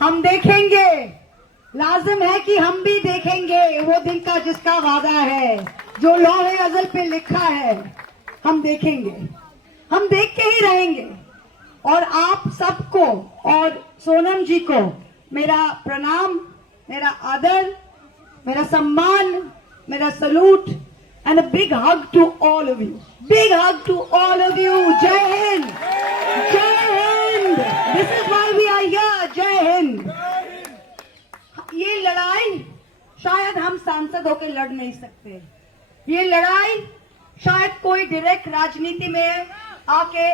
हम देखेंगे, लाजिम है कि हम भी देखेंगे वो दिन का जिसका वादा है, जो लौहे अज़ल पे लिखा है। हम देखेंगे, हम देख के ही रहेंगे। और आप सबको और सोनम जी को मेरा प्रणाम, मेरा आदर, मेरा सम्मान, मेरा salute and a big hug to all of you. Big hug to all of you. Jai Hind. Jai Hind. This is why we are here. Jai Hind. ये लड़ाई शायद हम सांसद होकर लड़ नहीं सकते। ये लड़ाई शायद कोई डायरेक्ट राजनीति में आके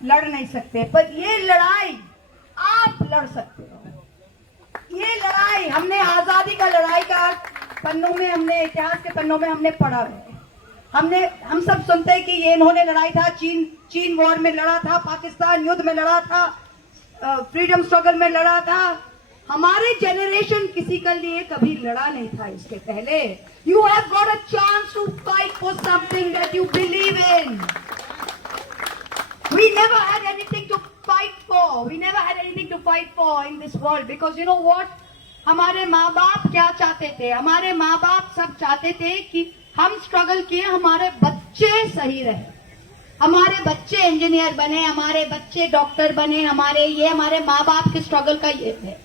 लड़ नहीं सकते, पर ये लड़ाई आप लड़ सकते हो। ये लड़ाई हमने आजादी का लड़ाई का पन्नों में, हमने इतिहास के पन्नों में हमने पढ़ा है। हम सब सुनते हैं कि ये इन्होंने लड़ाई था, चीन वॉर में लड़ा था, पाकिस्तान युद्ध में लड़ा था, फ्रीडम स्ट्रगल में लड़ा था। हमारे जेनरेशन किसी के लिए कभी लड़ा नहीं था इसके पहले। You have got a chance to fight for something that you believe in. We never had anything to fight for, we never had anything to fight for in this world, because you know what, हमारे माँ बाप क्या चाहते थे? हमारे माँ बाप सब चाहते थे कि हम स्ट्रगल किए, हमारे बच्चे सही रहे, हमारे बच्चे इंजीनियर बने, हमारे बच्चे डॉक्टर बने, हमारे माँ बाप के स्ट्रगल का ये है।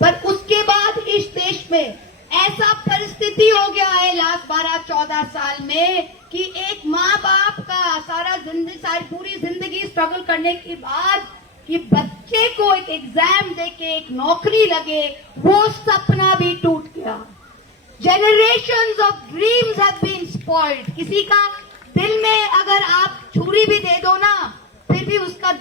पर उसके बाद इस देश में ऐसा परिस्थिति हो गया है लास्ट 12-14 साल में कि एक माँ बाप का सारी पूरी जिंदगी स्ट्रगल करने के बाद कि बच्चे को एक एग्जाम देके एक नौकरी लगे, वो सपना भी टूट गया। Generations of dreams have been spoiled. किसी का दिल में अगर आप छुरी भी दे दो ना, फिर भी उसका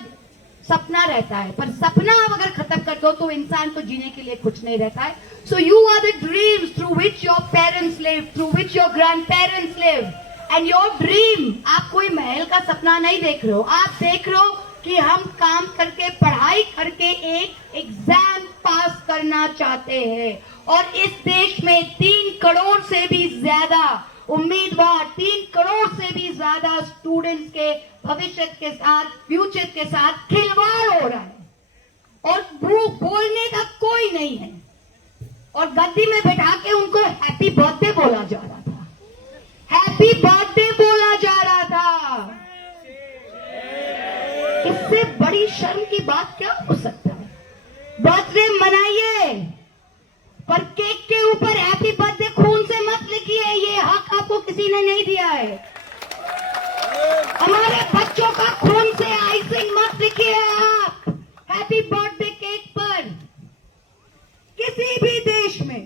सपना रहता है, पर सपना अगर खत्म कर दो तो इंसान को जीने के लिए कुछ नहीं रहता है। So you are the dreams through which your parents live, through which your grandparents live, and your dream, आप कोई महल का सपना नहीं देख रहे हो, आप देख रहे हो कि हम काम करके, पढ़ाई करके एक एग्जाम पास करना चाहते हैं। और इस देश में 3 करोड़ से भी ज्यादा उम्मीदवार, 3 करोड़ से भी ज्यादा स्टूडेंट्स के भविष्य के साथ, फ्यूचर के साथ खिलवाड़ हो रहा है और बोलने का कोई नहीं है। और गद्दी में बैठा के उनको हैप्पी बर्थडे बोला जा रहा था, हैप्पी बर्थडे बोला जा रहा था। इससे बड़ी शर्म की बात क्या हो सकता है? बर्थडे मनाइए, पर केक के ऊपर हैप्पी बर्थडे खून से मत लिखिए, ये हक आपको किसी ने नहीं दिया है। हमारे बच्चों का खून से आइसिंग मत लिखिए आप हैप्पी बर्थडे केक पर। किसी भी देश में,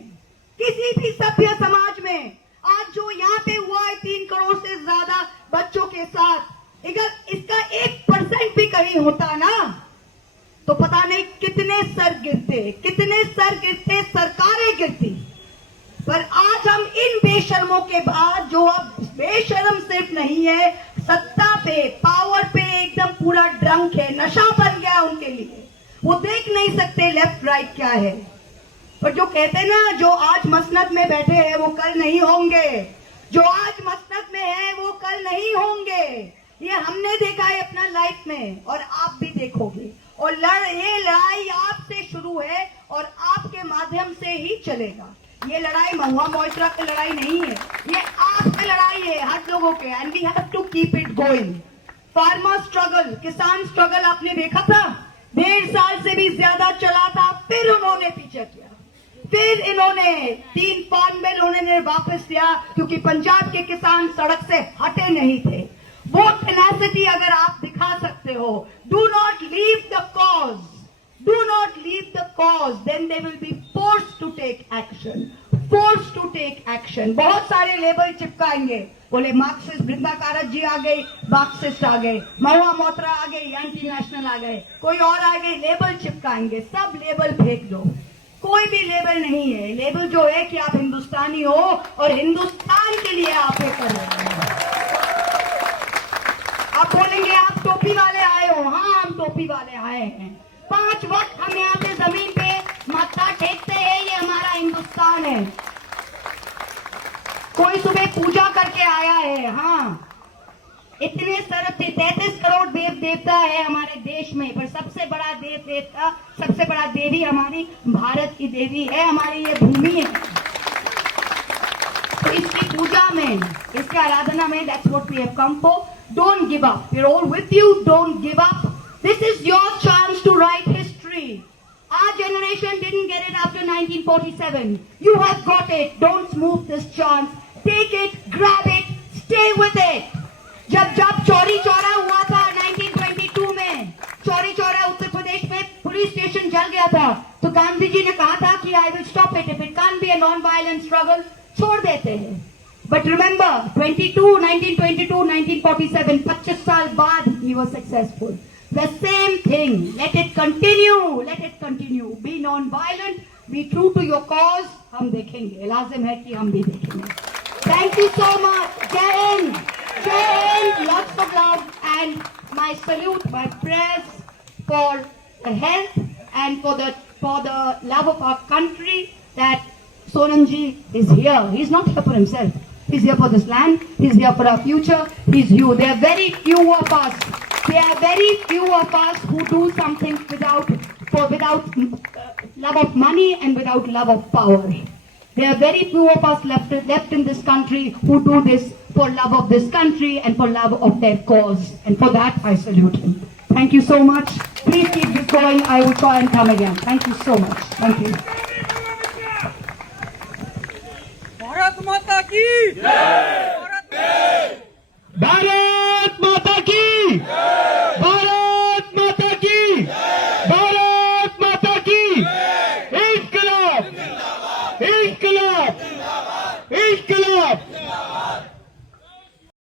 किसी भी सभ्य समाज में आज जो यहाँ पे हुआ है 3 करोड़ से ज्यादा बच्चों के साथ, अगर इसका 1% भी कहीं होता ना तो पता नहीं कितने सर गिरते, सरकारें गिरती। पर आज हम इन बेशर्मों के बाद, जो अब बेशर्म सिर्फ नहीं है, सत्ता पे, पावर पे एकदम पूरा ड्रंक है, नशा बन गया उनके लिए, वो देख नहीं सकते लेफ्ट राइट क्या है। पर जो कहते हैं ना, जो आज मसनद में बैठे हैं वो कल नहीं होंगे, जो आज मसनद में है वो कल नहीं होंगे। ये हमने देखा है अपना लाइफ में और आप भी देखोगे। और ये लड़ाई आपसे शुरू है और आपके माध्यम से ही चलेगा। ये लड़ाई महुआ मोइत्रा की लड़ाई नहीं है, ये आपकी लड़ाई है, हर लोगों के। And we have to keep it going. Farmer struggle, किसान स्ट्रगल आपने देखा था, 1.5 साल से भी ज्यादा चला था, फिर उन्होंने पीछे किया, फिर इन्होंने 3 फार्म बिल उन्होंने वापस लिया, क्योंकि पंजाब के किसान सड़क से हटे नहीं थे। वो टेनासिटी अगर आप दिखा सकते हो, do not leave the cause, do not leave the cause, then they will be forced to take action, forced to take action. बहुत सारे लेबल चिपकाएंगे, बोले मार्क्सिस्ट, बृंदा कारक जी आ गई, मार्क्सिस्ट आ गए, महुआ मोइत्रा आ गई, एंटी नेशनल आ गए, कोई और आ गए, लेबल चिपकाएंगे। सब लेबल फेंक दो, कोई भी लेबल नहीं है। लेबल जो है कि आप हिंदुस्तानी हो और हिंदुस्तान के लिए आप ये कर रहे हैं। आप बोलेंगे आप टोपी वाले आए हो, हाँ हम टोपी वाले आए हैं। 5 वक्त हम यहाँ पे जमीन पे माथा टेकते हैं, ये हमारा हिंदुस्तान है। कोई सुबह पूजा करके आया है, हाँ इतने सरब थे, 33 करोड़ देव देवता है हमारे देश में, पर सबसे बड़ा देव देवता, सबसे बड़ा देवी हमारी भारत की देवी है, हमारी ये भूमि है। तो इसकी पूजा में, इसकी आराधना में, that's what we have come for. Don't give up. We're all with you. Don't give up. This is your chance to write history. Our generation didn't get it after 1947. You have got it. Don't move this chance. Take it, grab it, stay with it. जब चौरी चौरा हुआ था 1922 में, चौरी चौरा उत्तर प्रदेश में police station जल गया था, तो गांधी जी ने कहा था कि I will stop it. If it can't be a non-violent struggle, छोड़ देते हैं. But remember, 1922, 1947, 25 साल बाद he was successful. The same thing. Let it continue. Let it continue. Be non-violent. Be true to your cause. हम देखेंगे. लाजिम है कि हम भी देखेंगे. Thank you so much. Jai Hind. Jai Hind. Lots of love and my salute, my prayers for the health and for the love of our country that Sonamji is here. He's not here for himself. He's here for this land. He's here for our future. He's you. There are very few of us. There are very few of us who do something without love of money and without love of power. There are very few of us left in this country who do this for love of this country and for love of their cause. And for that, I salute him. Thank you so much. Please keep this going. I will try and come again. Thank you so much. Thank you. Bharat माता की जय। भारत